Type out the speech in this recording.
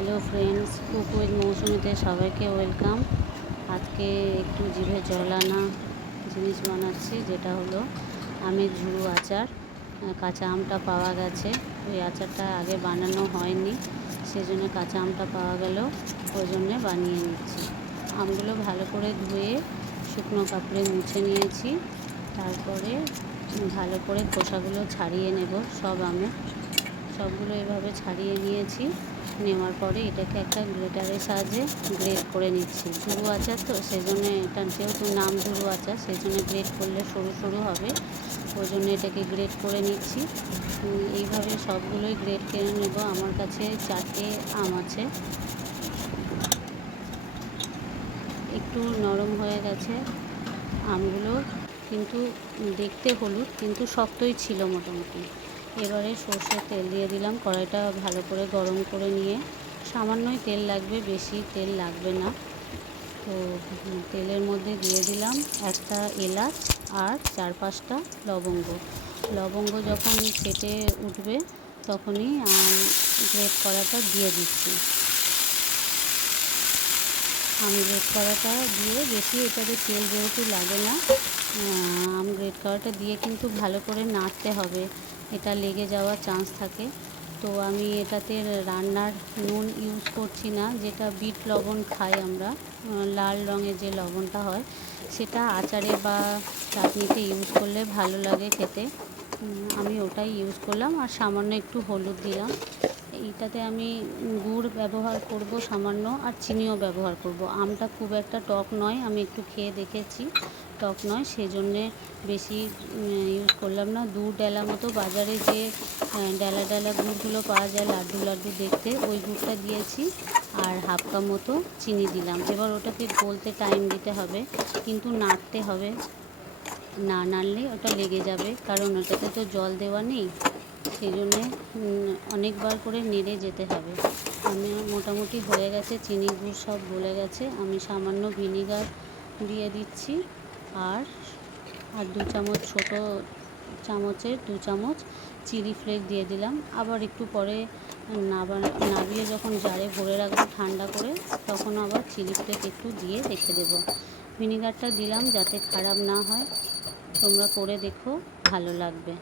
Hello friends, cook with মৌসুমিতে সবাইকে welcome. আজকে একটু জিভে জল আনা জিনিস বানাচ্ছি, যেটা হলো আমের ঝুড়ো আচার। কাঁচা আমটা পাওয়া গেছে, ওই আচারটা আগে বানানো হয়নি, সেজন্য কাঁচা আমটা পাওয়া গেল, ওই জন্যে বানিয়ে নিচ্ছি। আমগুলো ভালো করে ধুয়ে শুকনো কাপড়ে মুছে নিয়েছি। তারপরে ভালো করে খোসাগুলো ছাড়িয়ে নেব। সবগুলো এভাবে ছাড়িয়ে নিয়েছি। নেওয়ার পরে এটাকে একটা গ্রেটারের সাহায্যে গ্রেট করে নিচ্ছি। ঝুড়ো আচার তো, সেই জন্য এটা যেহেতু নাম ঝুড়ো আচার, সেই জন্য গ্রেট করলে সরু সরু হবে, ওই জন্য এটাকে গ্রেট করে নিচ্ছি। এইভাবে সবগুলোই গ্রেট করে নেব। আমার কাছে 4টে আম আছে। একটু নরম হয়ে গেছে আমগুলো, কিন্তু দেখতে হলুদ, কিন্তু শক্তই ছিল মোটামুটি। এবারে সর্ষের তেল দিয়ে দিলাম। কড়াইটা ভালো করে গরম করে নিয়ে, সামান্যই তেল লাগবে, বেশি তেল লাগবে না। তো তেলের মধ্যে দিয়ে দিলাম একটা এলাচ আর 4-5টা লবঙ্গ যখন ফেটে উঠবে তখনই গ্রেট করাটা দিয়ে দিচ্ছি। গ্রেট করাটা দিয়ে বেশি এটাতে তেল যেহেতু লাগে না, গ্রেট করাটা দিয়ে কিন্তু ভালো করে নাড়তে হবে, এটা লেগে যাওয়ার চান্স থাকে। তো আমি এটাতে রান্নার নুন ইউজ করছি না, যেটা বিট লবণ খাই আমরা, লাল রঙের যে লবণটা হয়, সেটা আচারে বা চাটনিতে ইউজ করলে ভালো লাগে খেতে। আমি ওটাই ইউজ করলাম, আর সামান্য একটু হলুদ দিলাম। এইটাতে আমি গুড় ব্যবহার করব সামান্য, আর চিনিও ব্যবহার করব। আমটা খুব একটা টক নয়, আমি একটু খেয়ে দেখেছি, টক নয়, সেই জন্যে বেশি ইউজ করলাম না। 2 ডেলা মতো বাজারে যে ডেলা ডেলা গুড়গুলো পাওয়া যায়, লাড্ডু লাড্ডু দেখতে, ওই গুড়টা দিয়েছি, আর 1/2 কাপ মতো চিনি দিলাম। এবার ওটাকে গলতে টাইম দিতে হবে, কিন্তু নাড়তে হবে, না নাড়লে ওটা লেগে যাবে, কারণ ওটাতে তো জল দেওয়া নেই, সেই জন্যে অনেকবার করে নেড়ে যেতে হবে। আমি মোটামুটি হয়ে গেছে, চিনি গুড় সব গলে গেছে। আমি সামান্য ভিনিগার দিয়ে দিচ্ছি, আর 2 চামচ, ছোটো চামচের 2 চামচ চিলি ফ্লেক্স দিয়ে দিলাম। আবার একটু পরে নাবিয়ে যখন জারে ভরে রাখবো ঠান্ডা করে, তখন আবার চিলি ফ্লেক্স একটু দিয়ে রেখে দেবো। ভিনিগারটা দিলাম যাতে খারাপ না হয়। তোমরা করে দেখো, ভালো লাগবে।